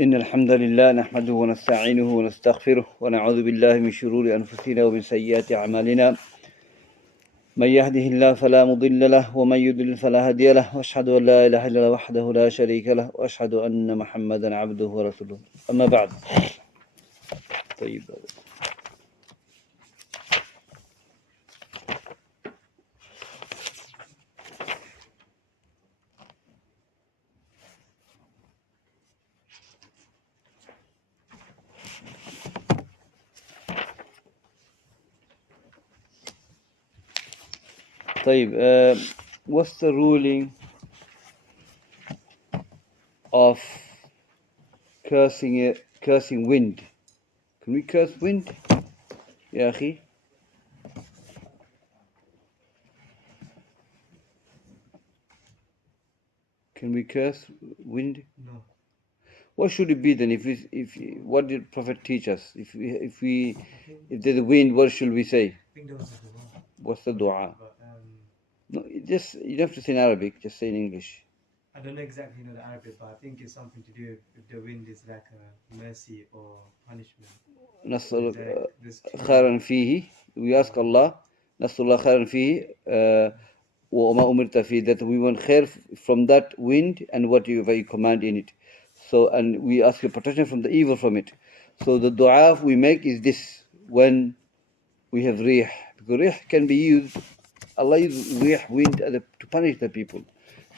إن الحمد لله نحمده ونستعينه ونستغفره ونعوذ بالله من شرور أنفسنا ومن سيئات أعمالنا من يهده الله فلا مضل له ومن يضلل فلا هادي له وأشهد أن لا إله إلا الله وحده لا شريك له وأشهد أن محمدا عبده ورسوله أما بعد. طيب. طيب, what's the ruling of cursing wind? Can we curse wind? يا أخي. Can we curse wind? No. What should it be then? What did Prophet teach us? If there's a wind, what should we say? I think there was a dua. What's the dua? But, No, you don't have to say in Arabic. Just say in English. I don't know exactly the Arabic, but I think it's something to do if the wind is like a mercy or punishment. نسأل خيرا فيه. We ask Allah. نسأل الله خيرا فيه. وما أمرت فيه. That we want khair from that wind and what you command in it. So, and we ask your protection from the evil from it. So the dua we make is this when we have rih. Because rih can be used. Allah uses rih, wind, to punish the people.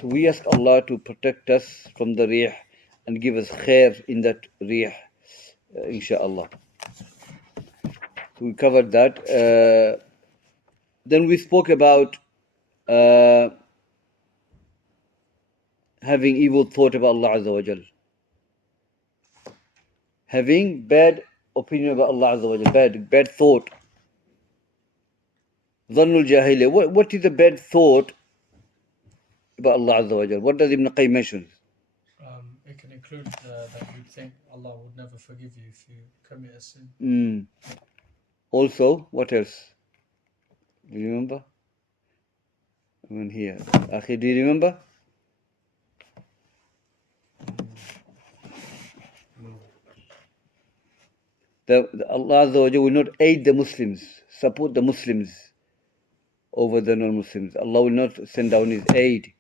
So we ask Allah to protect us from the rih and give us khair in that rih, insha'Allah. So we covered that. Then we spoke about having evil thought about Allah Azza wa Jal. Having bad opinion about Allah Azza wa Jal, bad thought. Dhannul Jahiliyyah. What is the bad thought about Allah Azza wa Jal? What does Ibn Qayyim mention? It can include that you think Allah would never forgive you if you commit a sin. Also, what else? Do you remember? Even here. Akhi, do you remember? That Allah Azza wa Jal will not aid the Muslims, support the Muslims over the non-Muslims. Allah will not send down His aid.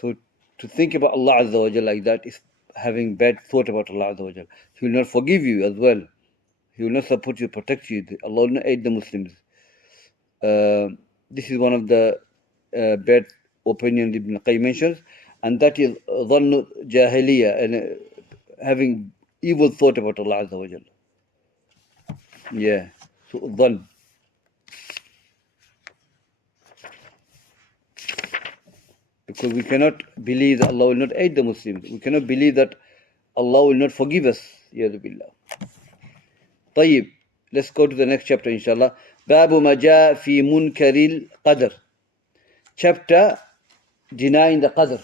So to think about Allah Azza wa Jal like that is having bad thought about Allah Azza wa Jal. He will not forgive you as well. He will not support you, protect you. Allah will not aid the Muslims. This is one of the bad opinions Ibn Qayyim mentions, and that is dhannu jahiliyyah, and having evil thought about Allah Azza wa Jal. Yeah, so dhann. Because we cannot believe that Allah will not aid the Muslims. We cannot believe that Allah will not forgive us. Yadu billah. طيب, let's go to the next chapter inshallah. باب ما جاء في منكر القدر. Chapter denying the qadr.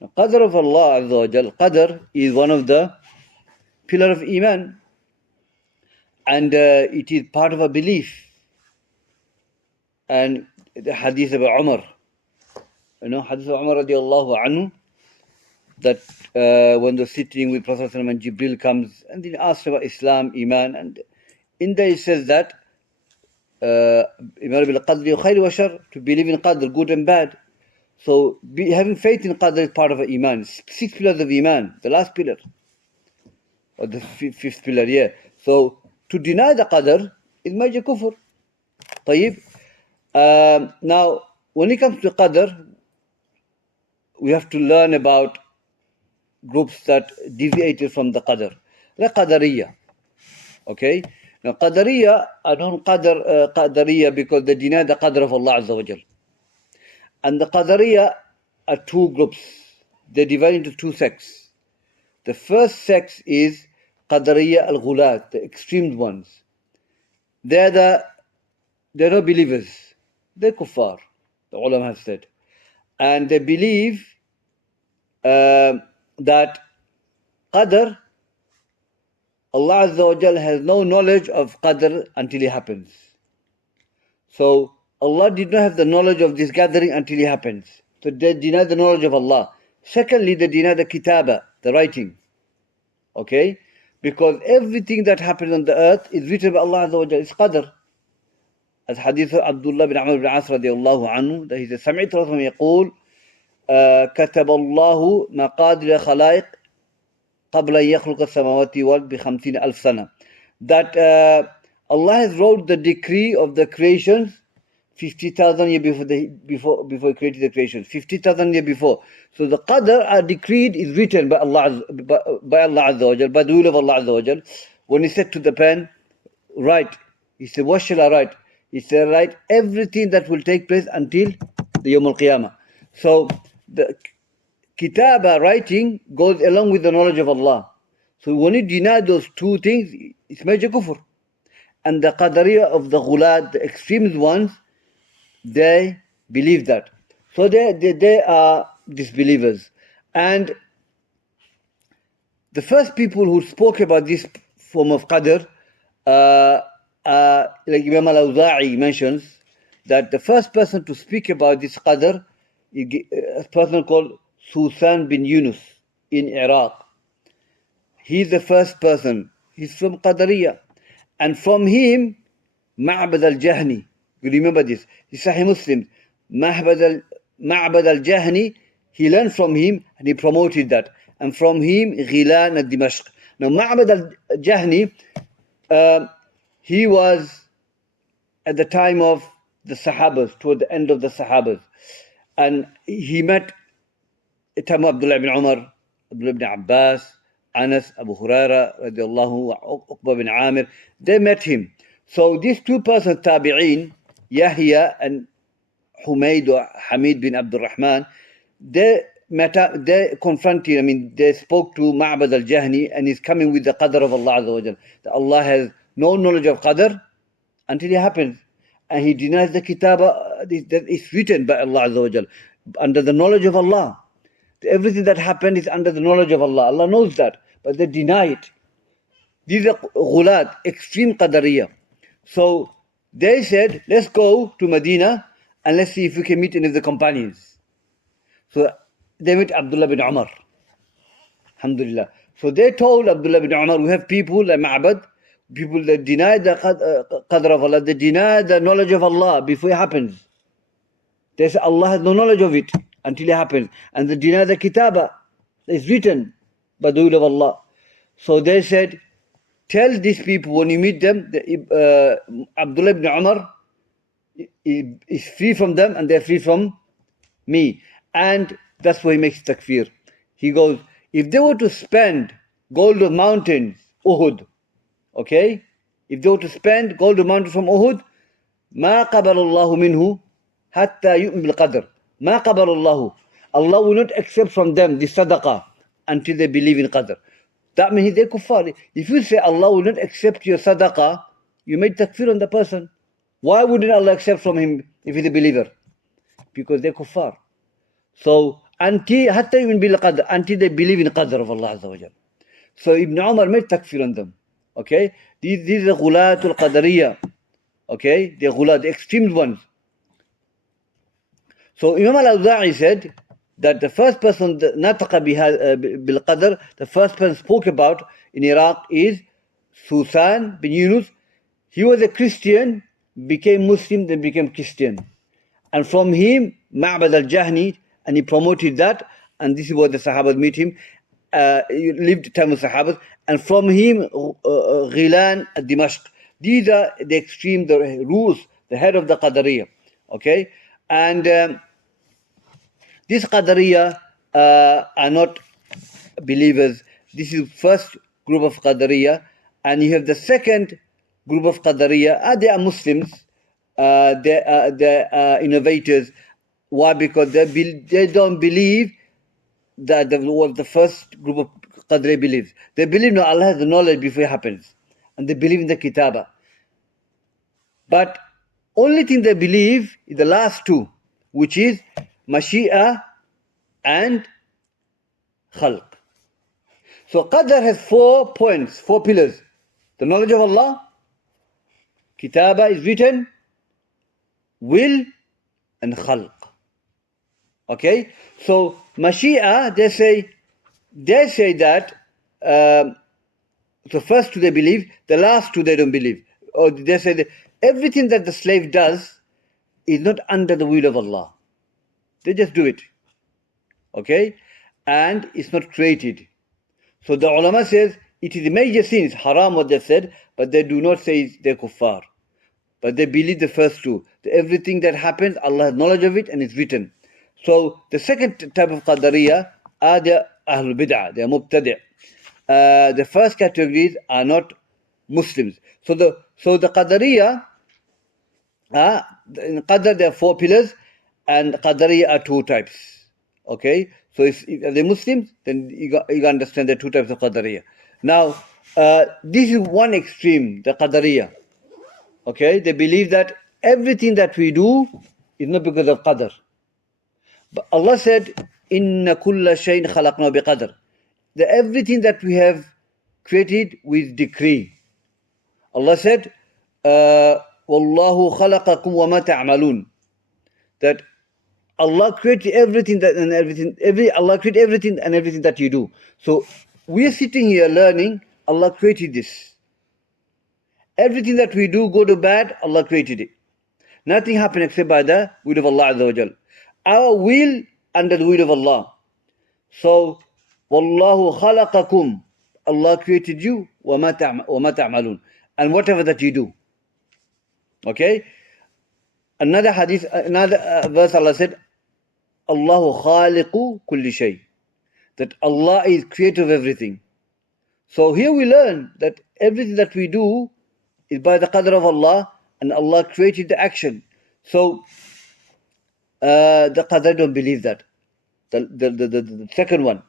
The qadr of Allah Azza wa Jal. Qadr is one of the pillar of Iman. And it is part of a belief. And the hadith of Umar. You know, hadith of Umar radiallahu anhu, that when they're sitting with Prophet and Jibril comes and then asks about Islam, Iman, and in there it says that Iman bil qadri khayr wa shar, to believe in qadr, good and bad. So having faith in qadr is part of Iman. 6 pillars of Iman, the last pillar, or the fifth pillar, yeah. So to deny the qadr is major kufr. طيب. Now, when it comes to qadr, we have to learn about groups that deviated from the qadr. The qadariyah. Okay? Now qadariyah are known qadariyah because they deny the qadr of Allah Azza wa Jal. And the qadariyah are two groups. They divide into two sects. The first sect is qadariyah al-ghulat, the extreme ones. They're not believers. They're kuffar, the ulama have said. And they believe that qadr, Allah Azza wa Jal has no knowledge of qadr until it happens. So Allah did not have the knowledge of this gathering until it happens. So they deny the knowledge of Allah. Secondly, they deny the Kitab, the writing. Okay? Because everything that happens on the earth is written by Allah Azza wa Jalla. It's qadr. As hadith of Abdullah bin Amr bin As radiallahu anhu, that he said, سمعت رسول يقول كتب الله مقادير الخلائق قبل أن يخلق السماوات والأرض ب50,000 سنة. That Allah has wrote the decree of the creations 50,000 years before He created the creation. 50,000 years before. So the qadr are decreed is written by Allah Azza wa Jal, by the will of Allah Azza wa Jal. When He said to the pen, write. He said, what shall I write? He said, write everything that will take place until the Yawm al-Qiyamah. So the Kitab writing goes along with the knowledge of Allah. So when you deny those two things, it's major kufr. And the Qadariyah of the Ghulat, the extreme ones, they believe that. So they are disbelievers. And the first people who spoke about this form of Qadr, like Imam al-Waadi'i mentions, that the first person to speak about this Qadr is a person called Susan bin Yunus in Iraq. He's the first person. He's from Qadariyah. And from him, Ma'bad al-Jahni. You remember this. He's Sahih Muslim. Ma'bad al-Jahni, he learned from him and he promoted that. And from him, Ghilan al-Dimashq. Now, Ma'bad al-Jahni, he was at the time of the Sahabas, toward the end of the Sahabas. And he met Abdullah ibn Umar, Abdullah ibn Abbas, Anas, Abu Huraira, radiallahu, Uqba bin Amir. They met him. So these two persons, Tabi'een, Yahya and Humayd or Hamid bin Abdul Rahman, they confronted, they spoke to Ma'bad al-Jahni, and he's coming with the qadr of Allah Azza wa Jal. That Allah has no knowledge of qadr until it happens. And he denies the kitab that is written by Allah Azza wa Jal, under the knowledge of Allah. Everything that happened is under the knowledge of Allah. Allah knows that, but they deny it. These are ghulat, extreme qadariyah. So they said, let's go to Medina and let's see if we can meet any of the companions. So they met Abdullah bin Umar. Alhamdulillah. So they told Abdullah bin Umar, we have people like Ma'bad, people that deny the qadr of Allah, they deny the knowledge of Allah before it happens. They say Allah has no knowledge of it until it happens. And they deny the kitaba. It's written by the will of Allah. So they said, tell these people when you meet them, Abdullah ibn Umar is free from them and they're free from me. And that's why he makes takfir. He goes, if they were to spend gold of mountains, Uhud, okay? If they were to spend gold of mountains from Uhud, ما قبل الله منه حتى يؤمن بالقدر. ما قبل الله. Allah will not accept from them the sadaqah until they believe in qadr. That means they're kuffar. If you say Allah will not accept your sadaqah, you made takfir on the person. Why wouldn't Allah accept from him if he's a believer? Because they're kuffar. So until they believe in qadr of Allah Azza wa Jal. So Ibn Umar made takfir on them. Okay? These are ghulatul qadariyah. Okay? They're ghulat, the extreme ones. So Imam al-Waadi'i said that the first person, nataqa bil qadr, the first person spoke about in Iraq is Susan bin Yunus. He was a Christian, became Muslim, then became Christian. And from him, Ma'bad al-Jahni, and he promoted that, and this is what the Sahabas meet him. He lived the time of Sahabas, and from him, Ghilan al-Dimashq. These are the extreme, the rules, the head of the Qadariyah. Okay? And these Qadariyah are not believers. This is first group of Qadariyah. And you have the second group of Qadariyah. They are Muslims. They are innovators. Why? Because they don't believe that what the first group of Qadariyah believes. They believe that Allah has the knowledge before it happens. And they believe in the Kitab. But only thing they believe is the last two, which is Mashi'a and Khalq. So Qadr has 4 points, 4 pillars. The knowledge of Allah, Kitaba is written, will and Khalq. Okay? So Mashi'a, they say that So first two they believe, the last two they don't believe. Or they say that everything that the slave does is not under the will of Allah. They just do it. Okay? And it's not created. So the ulama says it is a major sin, it's haram what they said, but they do not say they're kuffar. But they believe the first two. That everything that happens, Allah has knowledge of it and it's written. So the second type of Qadariyah are the Ahlul Bid'ah, they are Mubtadi'. The first categories are not Muslims. So the Qadariyah, in Qadar there are 4 pillars, and Qadariyah are 2 types. Okay? So if they're Muslims, then you understand there are 2 types of Qadariyah. Now, this is one extreme, the Qadariyah. Okay? They believe that everything that we do is not because of Qadar. But Allah said, Inna kulla shayn khalaqna bi qadr. That everything that we have created with decree. Allah said, Wallahu khalaqakum wa ma ta'malun. That Allah created everything Allah created everything and everything that you do. So we are sitting here learning, Allah created this. Everything that we do, good or bad, Allah created it. Nothing happens except by the will of Allah Azza wa Jal. Our will under the will of Allah. So, Wallahu khalaqakum. Allah created you, wa ma ta'malun. And whatever that you do. Okay? Another hadith, another verse Allah said, Allahu khaliqu kulli shay. That Allah is creator of everything. So here we learn that everything that we do is by the qadr of Allah, and Allah created the action. So the qadr don't believe that. The second one.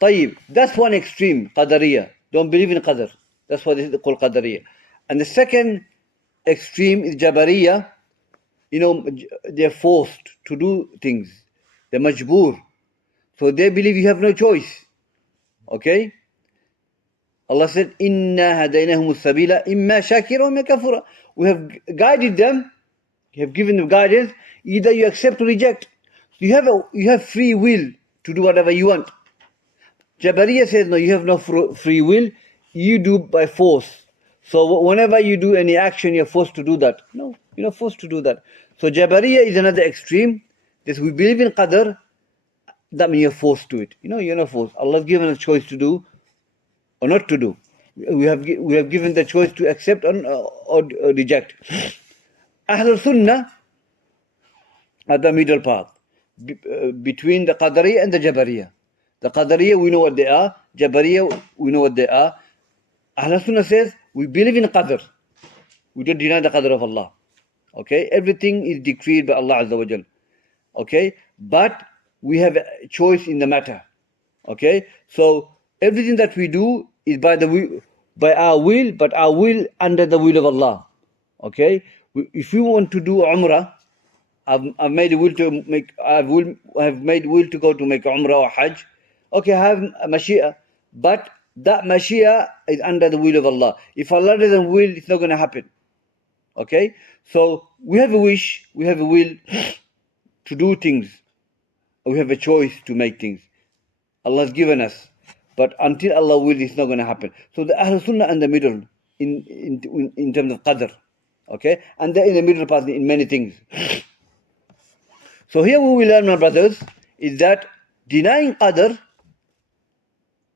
Tayyib, that's one extreme, Qadariyah. Don't believe in qadr. That's what they call Qadariyah. And the second extreme is Jabariyah. You know, they're forced to do things. They're majboor. So they believe you have no choice. Okay? Allah said, Inna hadaynahum sabila imma shakira wa imma kafura. We have guided them. We have given them guidance. Either you accept or reject. You have free will to do whatever you want. Jabariyah says, no, you have no free will. You do by force. So whenever you do any action, you're forced to do that. No, you're not forced to do that. So Jabariyah is another extreme. This we believe in Qadr, that means you're forced to it. You know, you're not forced. Allah has given us choice to do or not to do. We have given the choice to accept or reject. Ahlul Sunnah are the middle path between the Qadariyah and the Jabariyah. The Qadariyah, we know what they are. Jabariyah, we know what they are. Ahlul Sunnah says, we believe in Qadr. We don't deny the Qadr of Allah. Okay? Everything is decreed by Allah Azza wa Jal. Okay? But we have a choice in the matter. Okay? So, everything that we do is by our will, but our will under the will of Allah. Okay? If you want to do Umrah, I've made will to go to make Umrah or Hajj. Okay, I have a Mashiach, but that Mashiach is under the will of Allah. If Allah doesn't will, it's not going to happen. Okay? So, we have a wish, we have a will to do things. We have a choice to make things. Allah has given us. But until Allah will, it's not going to happen. So the Ahlul Sunnah in the middle in terms of Qadr. Okay? And they're in the middle path in many things. So here what we learn, my brothers, is that denying Qadr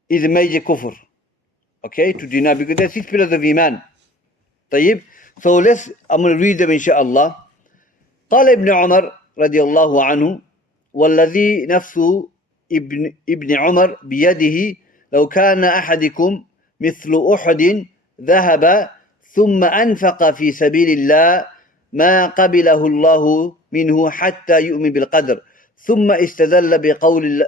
is a major kufr. Okay? To deny, because there are 6 pillars of Iman. طيب? So I'm going to read them inshaAllah. قال ابن عمر رضي الله عنه والذي نفس ابن عمر بيده لو كان أحدكم مثل أحد ذهب ثم أنفق في سبيل الله ما قبله الله منه حتى يؤمن بالقدر ثم استدل بقول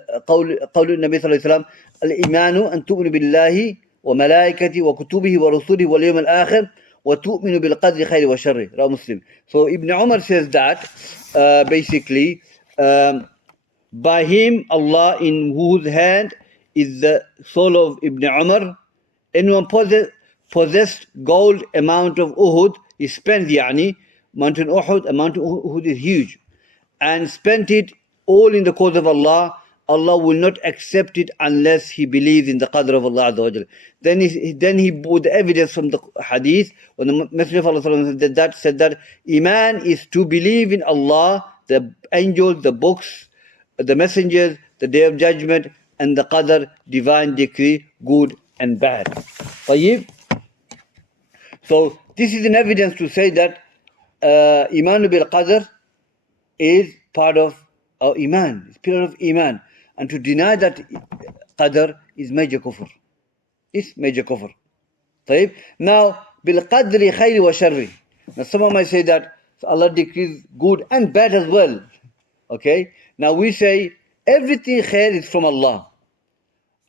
قول النبي صلى الله عليه وسلم الإيمان أن تؤمن بالله وملائكته وكتبه ورسله واليوم الآخر وتؤمن بالقدر خير وشر. رواه Muslim. So Ibn Umar says that basically by him, Allah, in whose hand is the soul of Ibn Umar, anyone possessed gold amount of Uhud, he spent mountain Uhud, amount of Uhud is huge, and spent it all in the cause of Allah, Allah will not accept it unless he believes in the qadr of Allah Azza wa Jalla. Then he put the evidence from the hadith when the Messenger of Allah said that Iman is to believe in Allah, the angels, the books, the messengers, the day of judgment, and the qadr, divine decree, good and bad. طيب? So this is an evidence to say that Iman bil qadr is part of our Iman, it's pillar of Iman. And to deny that qadr is major kufr. It's major kufr. طيب? Now, bil qadri khayri wa sharri. Now someone might say that Allah decrees good and bad as well. Okay? Now we say everything khair is from Allah.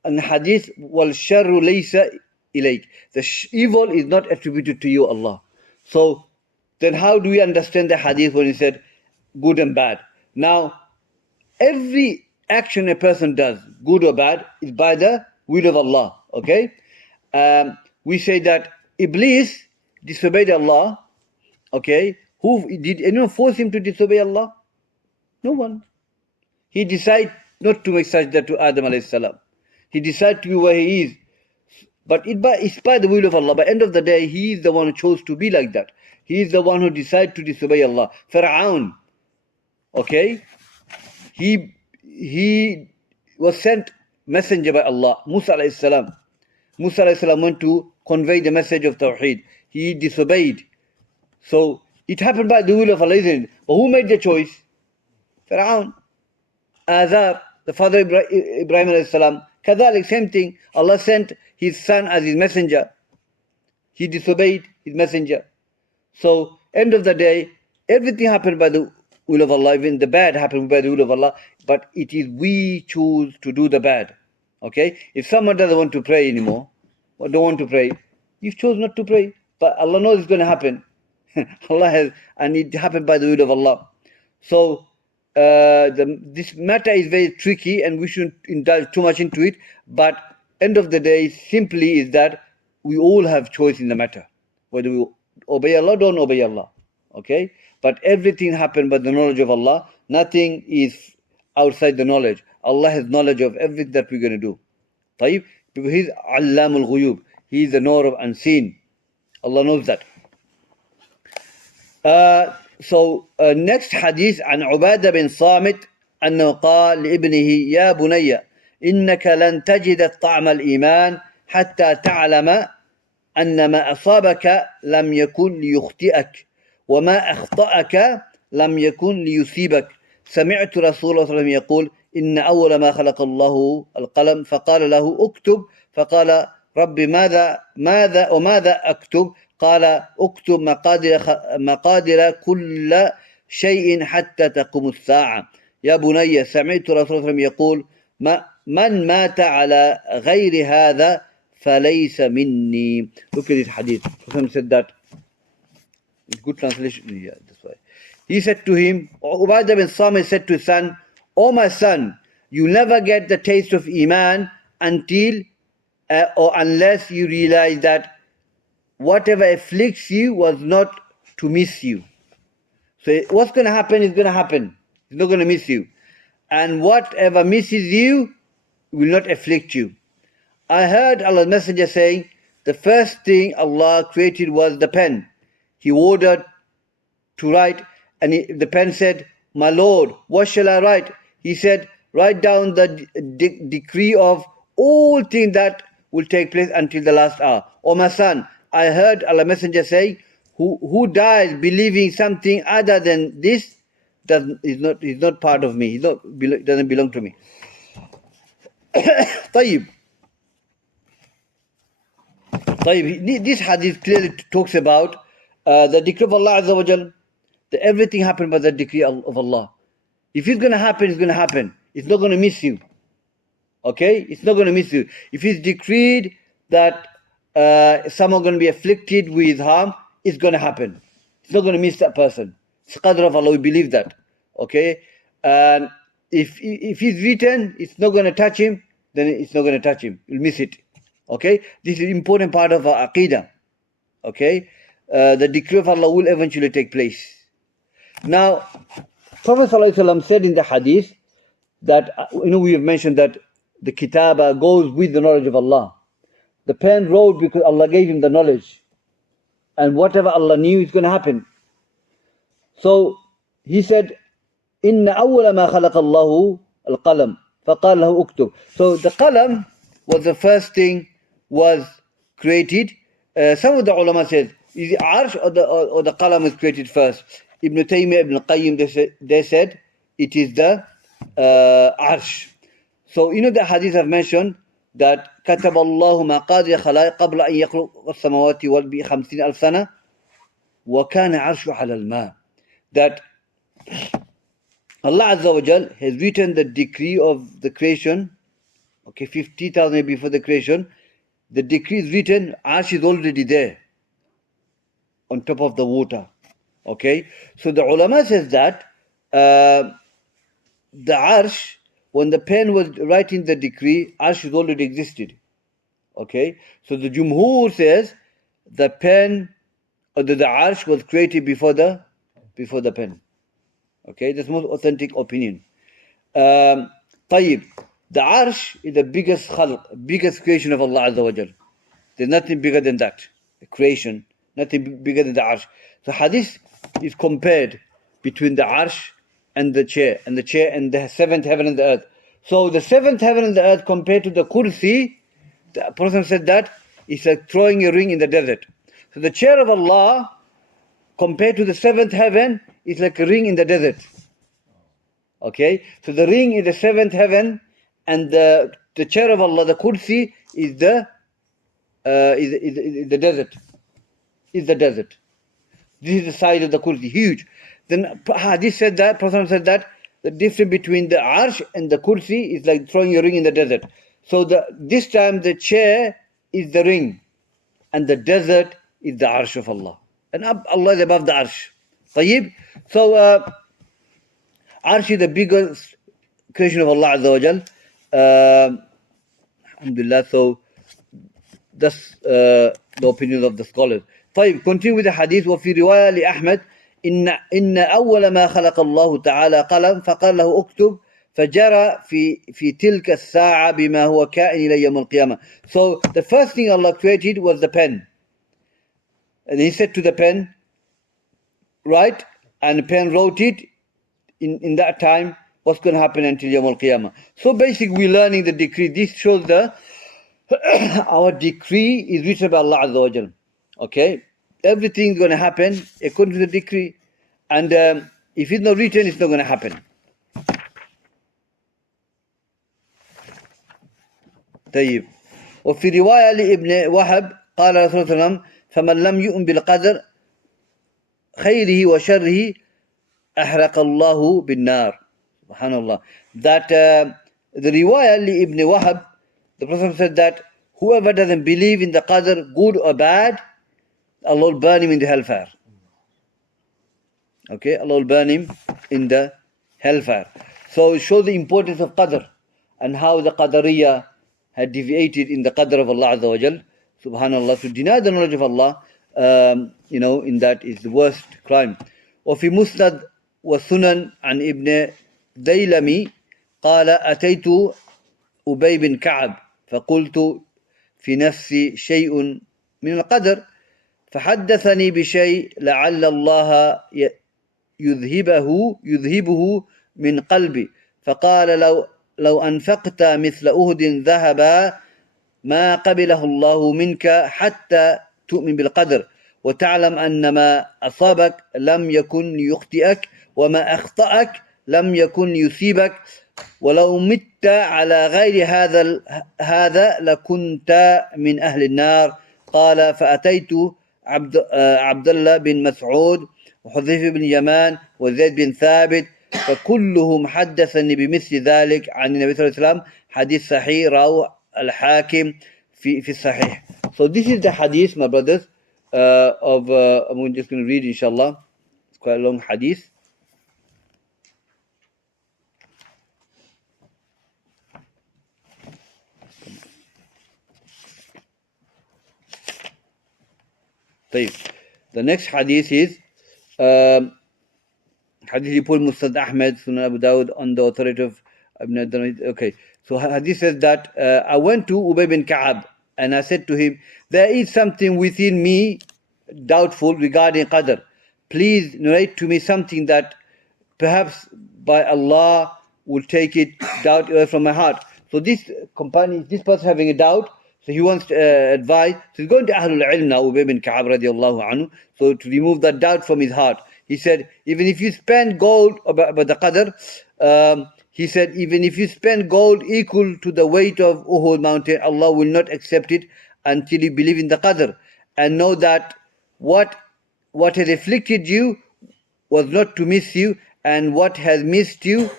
And hadith, wal sharru laysa ilayk. The evil is not attributed to you, Allah. So then how do we understand the hadith when he said good and bad? Now, every action a person does, good or bad, is by the will of Allah. Okay? We say that Iblis disobeyed Allah. Okay? Did anyone force him to disobey Allah? No one. He decided not to make sajda to Adam alayhi salam. He decided to be where he is. But it's by the will of Allah. By the end of the day, he is the one who chose to be like that. He is the one who decided to disobey Allah. Fir'aun. Okay? He was sent messenger by Allah, Musa alayhi salam. Musa alayhi salam went to convey the message of Tawheed. He disobeyed. So it happened by the will of Allah, isn't it? But who made the choice? Fir'aun. Azar, the father of Ibrahim alayhi salam. Kadhalik, same thing. Allah sent his son as his messenger. He disobeyed his messenger. So end of the day, everything happened by the will of Allah, even the bad happened by the will of Allah, but it is we choose to do the bad. Okay? If someone doesn't want to pray anymore, or don't want to pray, you've chosen not to pray. But Allah knows it's going to happen. Allah has, and it happened by the will of Allah. So this matter is very tricky and we shouldn't indulge too much into it, but end of the day simply is that we all have choice in the matter. Whether we obey Allah or don't obey Allah. Okay? But everything happened by the knowledge of Allah. Nothing is outside the knowledge. Allah has knowledge of everything that we're going to do. طيب? Because He's Allamul Ghuyub. He is the knower of unseen. Allah knows that. Next hadith عن عبادة بن صامت أنه قال لابنه يا بني إنك لن تجد طعم الإيمان حتى تعلم أن ما أصابك لم يكن ليخطئك وما أخطأك لم يكن ليصيبك سمعت رسول الله صلى الله عليه وسلم يقول إن أول ما خلق الله القلم فقال له اكتب فقال رب وماذا أكتب قال اكتب مقادر كل شيء حتى تقوم الساعة يا بني سمعت رسول الله صلى الله عليه وسلم يقول من مات على غير هذا فليس مني. Look at this hadith. Prophet said that. Good translation. Yeah, that's why. He said to him, Ubadah bin Samit said to his son, "O my son, you never get the taste of Iman until or unless you realize that whatever afflicts you was not to miss you. So what's going to happen is going to happen. It's not going to miss you. And whatever misses you will not afflict you. I heard Allah's Messenger saying, the first thing Allah created was the pen. He ordered to write, and the pen said, my Lord, what shall I write? He said, write down the decree of all things that will take place until the last hour. O my son, I heard Allah's Messenger say, who dies believing something other than this is not part of me. Doesn't belong to me. طيب. This hadith clearly talks about the decree of Allah Azza wa Jal, that everything happened by the decree of Allah. If it's going to happen, it's going to happen. It's not going to miss you. Okay? It's not going to miss you. If it's decreed that someone going to be afflicted with harm, it's going to happen. It's not going to miss that person. It's the qadr of Allah, we believe that. Okay? And if it's written, it's not going to touch him, then it's not going to touch him. You'll miss it. Okay? This is an important part of our aqidah. Okay? The decree of Allah will eventually take place. Now, Prophet ﷺ said in the hadith, that, we have mentioned that the Kitab goes with the knowledge of Allah. The pen wrote because Allah gave him the knowledge. And whatever Allah knew is going to happen. So he said, إِنَّ أَوَّلَ مَا خَلَقَ اللَّهُ الْقَلَمِ فَقَالَ لَهُ اكتب. So the qalam was the first thing was created. Some of the ulama said, is the arsh or the qalam was created first? Ibn Taymiyyah, Ibn Qayyim, they said it is the arsh. So the hadith I've mentioned that كتب الله مقادير خلائق قبل أن يخلق السماوات والأرض 50,000 سنة وكان عرشه على الماء. That Allah Azza wa Jal has written the decree of the creation, 50,000 years before the creation. The decree is written, Arsh is already there, on top of the water. Okay, so the ulama says that the Arsh, when the pen was writing the decree, Arsh has already existed. Okay, so the Jumhur says the pen or the Arsh was created before the pen. Okay, that's the most authentic opinion. طيب, the Arsh is the biggest khalq, biggest creation of Allah Azza wa Jal. There's nothing bigger than that. The creation, nothing bigger than the Arsh. So hadith is compared between the Arsh and the chair, and the seventh heaven and the earth. So the seventh heaven and the earth compared to the kursi, the Prophet said that it's like throwing a ring in the desert. So the chair of Allah compared to the seventh heaven is like a ring in the desert. Okay, so the ring is the seventh heaven, and the chair of Allah, the kursi, is the desert. Is the desert. This is the size of the kursi, huge. Then Hadith said that, Prophet said that the difference between the arsh and the kursi is like throwing a ring in the desert. So this time the chair is the ring, and the desert is the arsh of Allah. And Allah is above the arsh. طيب. So arsh is the biggest creation of Allah Azza wa Jal. Alhamdulillah. So that's the opinion of the scholars. طيب, continue with the hadith. وفي رواية لأحمد إن أول ما خلق الله تعالى قلم فقال له اكتب فجرى في تلك الساعة بما هو كائن إلى يوم القيامة. So the first thing Allah created was the pen. And he said to the pen, write, and the pen wrote it in that time, what's going to happen until Yawm al-Qiyamah. So basically we're learning the decree. This shows our decree is written by Allah Azza wa Jal. Okay? Everything is going to happen according to the decree. And if it's not written, it's not going to happen. طيب. وفي رواية لابن وهب قال رسول الله صلى الله عليه وسلم فمن لم يؤمن بالقدر خيره وشره أحرق الله بالنار. Subhanallah. That the riwayah li Ibn Wahab, the Prophet said that whoever doesn't believe in the qadr, good or bad, Allah will burn him in the hellfire. Okay, Allah will burn him in the hellfire. So it shows the importance of qadr and how the qadariyah had deviated in the qadr of Allah Azza wa Jal. Subhanallah. To deny the knowledge of Allah, in that is the worst crime. وفي مسند والسنن عن ابن ديلمي قال أتيت أبي بن كعب فقلت في نفسي شيء من القدر فحدثني بشيء لعل الله يذهبه من قلبي فقال لو أنفقت مثل أهد ذهبا ما قبله الله منك حتى تؤمن بالقدر وتعلم أن ما أصابك لم يكن يخطئك وما أخطأك لم يكن يصيبك ولو مت على غير هذا لكنت من أهل النار. قال فأتيت عبد الله بن مسعود وحذيفة بن يمان وزيد بن ثابت فكلهم حدثني بمثل ذلك عن النبي صلى الله عليه وسلم. حديث صحيح رواه الحاكم في الصحيح. So this is the hadith, my brothers, I'm just going to read inshallah. It's quite a long hadith. طيب. The next hadith is hadith reported Ustadh Ahmed, Sunan Abu Dawud, on the authority of I've not done it. Okay. So Hadith says that I went to Ubay bin Ka'ab and I said to him, there is something within me doubtful regarding Qadr. Please narrate to me something that perhaps by Allah will take it doubt away from my heart. So this companion, this person having a doubt, so he wants advice. So he's going to Ahlul Ilm now, Ubay bin Ka'ab radiallahu anhu, so to remove that doubt from his heart. He said, even if you spend gold about the Qadr, he said, even if you spend gold equal to the weight of Uhud mountain, Allah will not accept it until you believe in the Qadr. And know that what has afflicted you was not to miss you, and what has missed you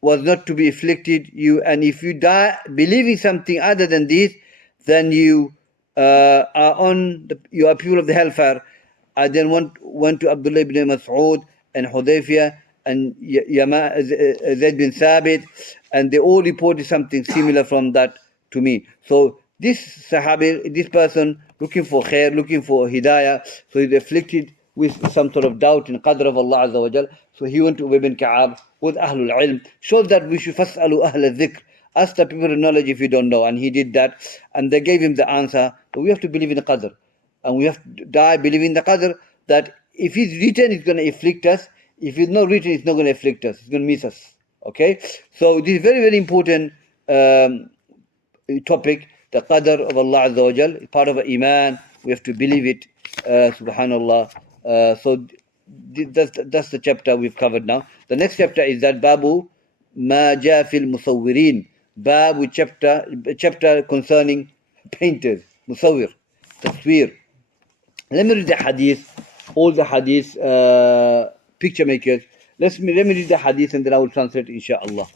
was not to be afflicted you. And if you die believing something other than this, then you you are people of the hellfire. I then went to Abdul ibn Mas'ud and Hudayfiyah and Zayd bin Thabit, and they all reported something similar from that to me. So this Sahabi, this person looking for khair, looking for hidayah, so he's afflicted with some sort of doubt in qadr of Allah Azza wa Jal. So he went to Ubay bin Ka'ab with Ahlul Ilm, showed that we should fas'alu ahl al-dhikr, ask the people of knowledge if you don't know, and he did that, and they gave him the answer. But we have to believe in the qadr, and we have to die believing in the qadr, that if it's written, it's going to afflict us. If it's not written, it's not going to afflict us. It's going to miss us. Okay? So this is very, very important topic. The qadr of Allah Azza wa Jal is part of our iman. We have to believe it. Subhanallah. So that's the chapter we've covered now. The next chapter is that Babu Ma Ja fil Musawwirin. Babu chapter concerning painters. Musawwir. Taswir. Let me read the hadith. All the hadith picture makers. Let me read the hadith and then I will translate inshaAllah.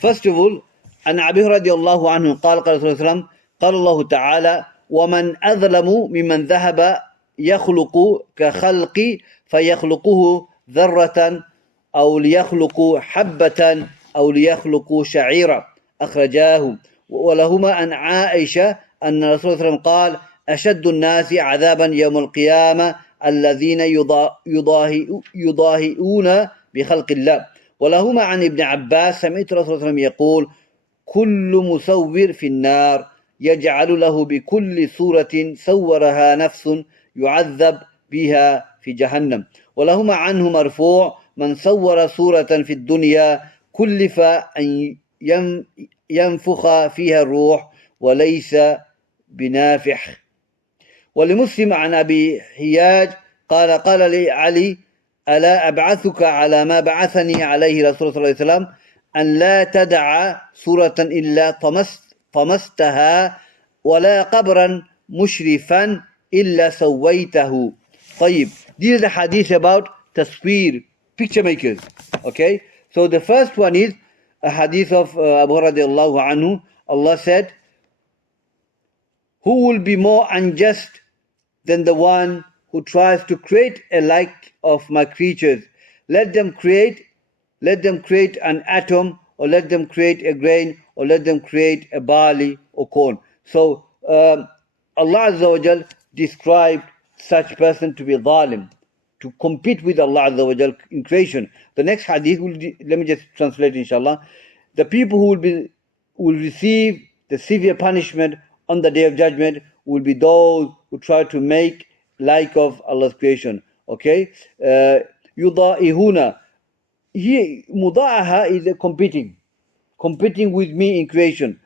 First of all, عن أبي رضي الله عنه قال قال صلى الله عليه وسلم قال الله تعالى ومن أظلم ممن ذهب يخلق كخلقي فيخلقه ذرة أو ليخلق حبة أو ليخلق شعيرا أخرجاه. ولهما عن عائشة أن رسول الله صلى الله عليه وسلم قال أشد الناس عذابا يوم القيامة الذين يضاهئون بخلق الله. ولهما عن ابن عباس سمعت رسول الله صلى الله عليه وسلم يقول كل مصور في النار يجعل له بكل صورة صورها نفس يعذب بها في جهنم. ولهما عنه مرفوع من صور صورة في الدنيا كلف أن ينفخ فيها الروح وليس بنافح. ولمسلم عن أبي حياج قال لي علي ألا أبعثك على ما بعثني عليه رسول الله صلى الله عليه وسلم أن لا تدع صورة إلا طمستها ولا قبرا مشرفا إلا سويته. طيب, this is the hadith about tasweer, picture makers. Okay, so the first one is a hadith of Abu radiallahu anhu. Allah said, who will be more unjust than the one who tries to create a like of my creatures? Let them create an atom, or let them create a grain, or let them create a barley or corn. So Allah Azza wa Jal described such person to be zalim, to compete with Allah Azza wa Jal in creation. The next hadith let me just translate inshallah. The people who will receive the severe punishment on the day of judgment will be those who try to make like of Allah's creation. Okay, yuda'ihuna. Here, muda'aha is a competing with me in creation.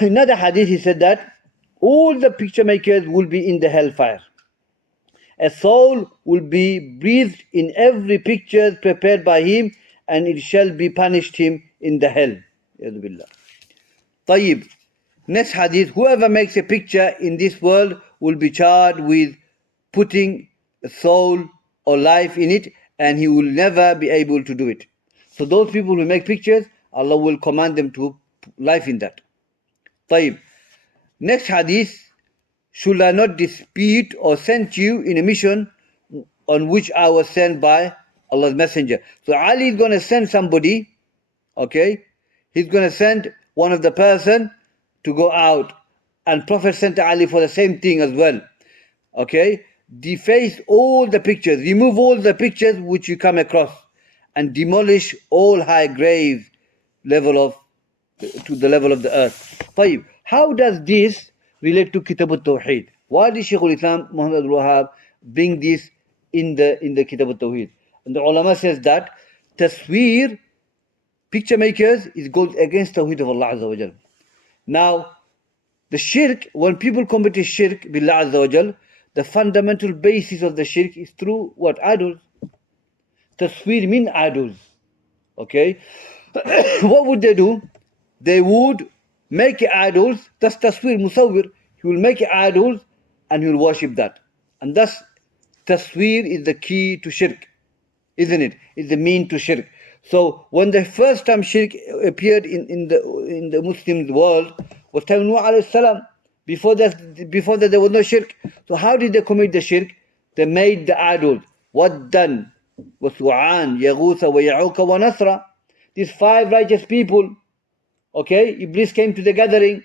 Another hadith, he said that all the picture makers will be in the hellfire. A soul will be breathed in every picture prepared by him, and it shall be punished him in the hell. Tayyib. Next hadith, whoever makes a picture in this world will be charged with putting a soul or life in it, and he will never be able to do it. So those people who make pictures, Allah will command them to put life in that. Tayyib. Next hadith, should I not dispute or send you in a mission on which I was sent by Allah's messenger? So Ali is going to send somebody, okay? He's going to send one of the person to go out, and Prophet sent Ali for the same thing as well. Okay? Deface all the pictures, remove all the pictures which you come across, and demolish all high grave level of to the level of the earth. طيب, how does this relate to Kitab at-Tawheed? Why did Shaykhul-Islam Muhammad al-Wahhab bring this in the Kitab at-Tawheed? And the ulama says that tasweer, picture makers, goes against Tawheed of Allah Azza wa Jal. Now, the shirk, when people commit a shirk billah Azza wa Jal, the fundamental basis of the shirk is through what? Idols. Tasweer mean idols. Okay? What would they do? They would make idols. That's tasweer, musawwir. He will make idols and he will worship that. And thus, tasweer is the key to shirk, isn't it? It's the mean to shirk. So when the first time shirk appeared in the Muslim world was time Nuh alayhi salam. Before that there was no shirk. So how did they commit the shirk? They made the idols. Waddan, wa Su'an, Yaghutha, wa Ya'uqa, wa Nasra. These 5 righteous people, okay, Iblis came to the gathering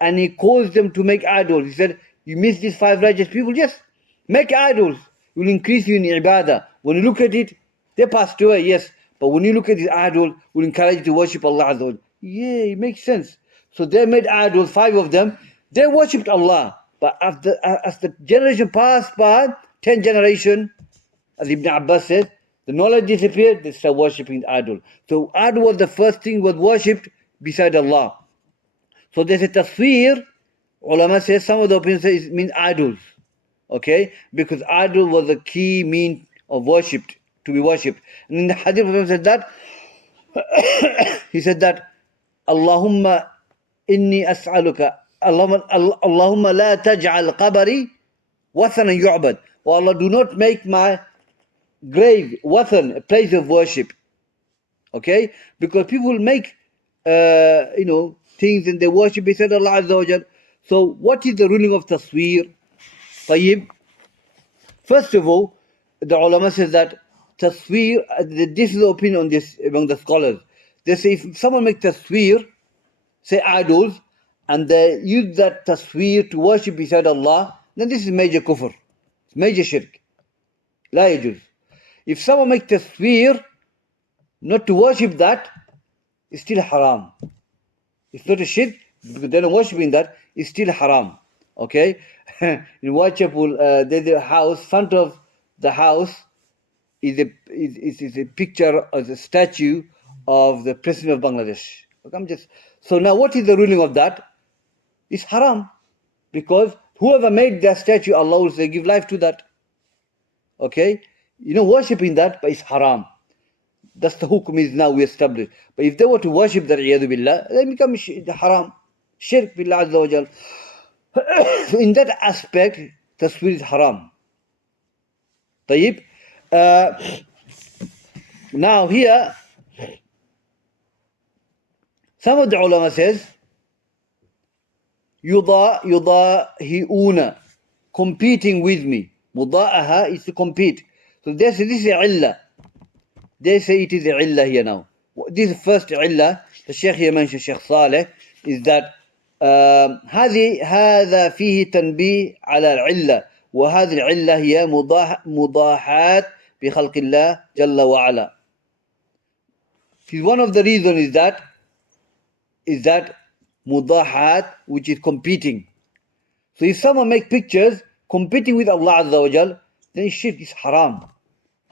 and he caused them to make idols. He said, you miss these 5 righteous people? Yes, make idols. It will increase you in ibadah. When you look at it, they passed away, yes. But when you look at this idol, it will encourage you to worship Allah Azza wa Jalla. Yeah, it makes sense. So they made idols, 5 of them. They worshipped Allah. But as the generation passed by, 10 generation, as Ibn Abbas says, the knowledge disappeared, they started worshipping the idol. So idol was the first thing was worshipped beside Allah. So there's a tasweer. Ulama says, some of the opinions say it means idols. Okay? Because idol was the key mean of worship, to be worshipped. And in the hadith, Prophet said that, he said that, Allahumma inni as'aluka, Allahumma la taj'al qabari wathanan yu'bad. Oh Allah, do not make my grave, wathan, a place of worship. Okay? Because people make, things and they worship beside Allah Azza wa Jal. So what is the ruling of tasweer? Tayyib. First of all, the ulama says that tasweer, this is the opinion on this among the scholars. They say if someone makes tasweer, say idols, and they use that tasweer to worship beside Allah, then this is major kufr. It's major shirk. La yajuz. If someone makes tasweer not to worship that, it's still haram. It's not a shirk, because they're not worshipping that, it's still haram. Okay? In Whitechapel, there's a house, front of the house is a picture of a statue of the President of Bangladesh. Okay, so now what is the ruling of that? It's haram. Because whoever made that statue, Allah will say, give life to that. Okay? Worshipping that, but it's haram. That's the hukum is now we established. But if they were to worship that, iyadu billah, they become haram. Shirk billah azza wa jal. So in that aspect, tasweer is haram. Tayyib. Now here, some of the ulama says, yudahi'una, competing with me. Muda'aha is to compete. So they say this is illah. They say it is a illah here now. This first illah, the Shaykh here mentioned, Shaykh Saleh, is that هذا فيه تنبيه على العلة وهذه العلة هي مضاحات بخلق الله جل وعلا. One of the reasons is that mudahat, which is competing. So if someone make pictures competing with Allah Azza wa Jal, then shirk is haram.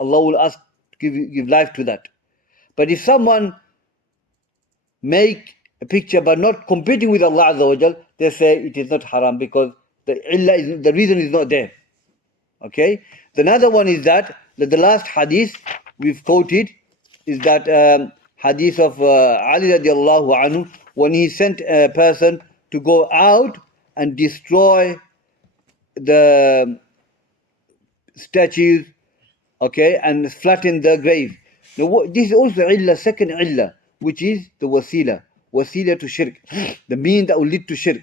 Allah will ask to give life to that. But if someone make a picture but not competing with Allah Azza wa Jal, they say it is not haram because the reason is not there. Okay? The another one is that the last hadith we've quoted is that hadith of Ali radiallahu anhu, when he sent a person to go out and destroy the statues, okay, and flatten the grave. Now, this is also second illah, which is the wasila to shirk, the mean that will lead to shirk.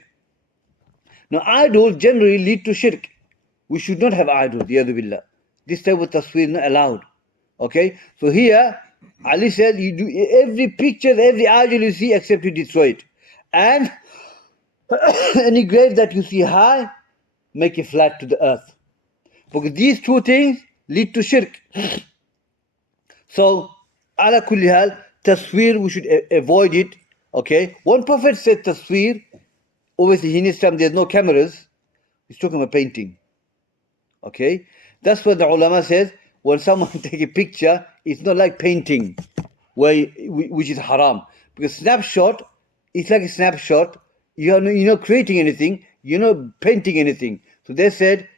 Now, idols generally lead to shirk. We should not have idols, yadu billah. This type of tasweer is not allowed. Okay, so here Ali said, you do every picture, every idol you see, except you destroy it, and any grave that you see high, make it flat to the earth, because these two things lead to shirk. So ala kulli hal, tasweer, we should avoid it. Okay, one prophet said tasweer, obviously in his time there's no cameras, he's talking about painting. Okay, that's what the ulama says, when someone take a picture, it's not like painting, which is haram. Because snapshot, it's like a snapshot, you're not creating anything, you're not painting anything. So they said,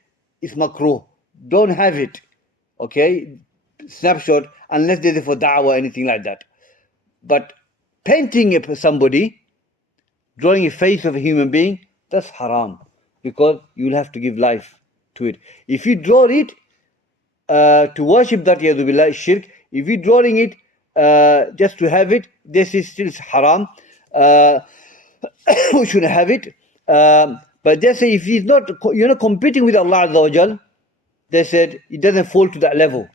it's makruh, don't have it. Okay, snapshot, unless they're for da'wah or anything like that. But painting somebody, drawing a face of a human being, that's haram, because you'll have to give life to it. If you draw it to worship that, yadu billah, shirk. If you're drawing it just to have it, this is still haram. We shouldn't have it. But they say if you're not competing with Allah Azza wa Jal, they said it doesn't fall to that level.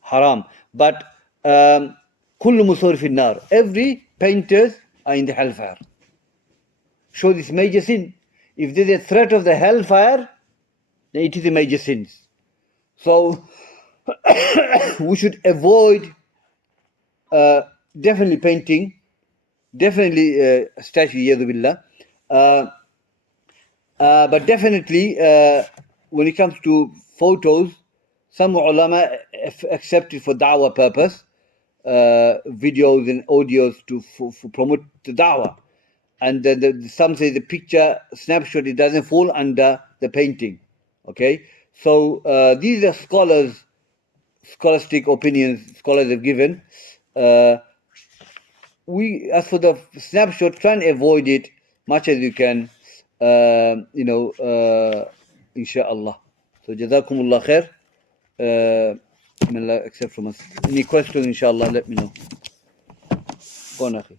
Haram. But kullu musawwir fi nar. Every painters are in the hellfire. Show this major sin. If there's a threat of the hellfire, then it is a major sin. So we should avoid definitely painting, definitely statue, yadu billah. But definitely when it comes to photos, some ulama accept it for da'wah purpose, videos and audios to promote the da'wah. And some say the picture snapshot, it doesn't fall under the painting. Okay, so these are scholastic opinions scholars have given. We, as for the snapshot, try and avoid it much as you can. Insha'Allah. So jazakumullah khair. May Allah accept from us. Any questions, inshallah, let me know. Go on, akhi.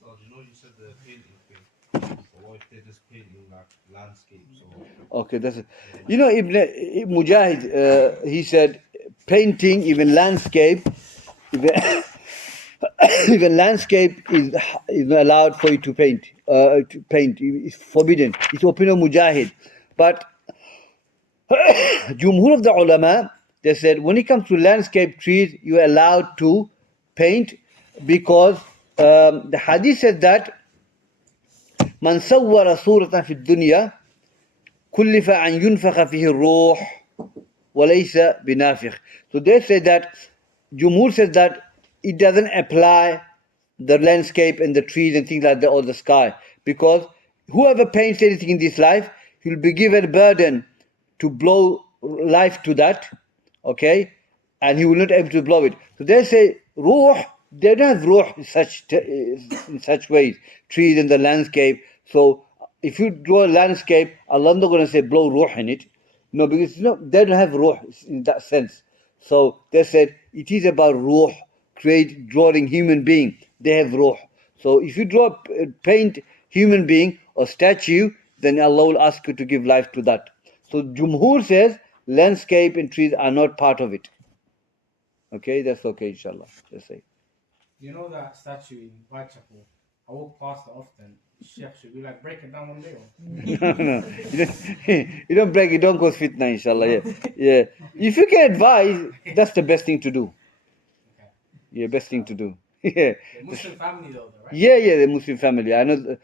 So, you said the painting thing. So what if they're just painting like landscapes or... Okay, that's it. Ibn Mujahid, he said, painting, even landscape, even landscape is not allowed for you to paint. It's forbidden. It's opinion of Mujahid. But Jumhur of the ulama, they said when it comes to landscape trees, you are allowed to paint, because the hadith said that man sawwara suratan fi dunya kullifa an yunfakha fihi ruh wa laysa binafikh. So they say that, Jumhur says that it doesn't apply the landscape and the trees and things like that, or the sky, because whoever paints anything in this life, he'll be given a burden to blow life to that, okay, and he will not be able to blow it. So they say ruh, they don't have ruh in such ways, trees and the landscape. So if you draw a landscape, Allah not going to say blow ruh in it. No, because they don't have ruh in that sense. So they said it is about ruh, drawing human being. They have ruh. So if you paint human being or statue, then Allah will ask you to give life to that. So Jumhur says landscape and trees are not part of it. Okay, that's okay, inshallah. Just say. You know that statue in Whitechapel? I walk past it often. Sheikh should be like, break it down one day. No. You don't break it, don't cause fitna, inshallah. Yeah. If you can advise, that's the best thing to do. Okay. Yeah, best thing to do. Yeah. The Muslim family though, right? Yeah, the Muslim family. I know.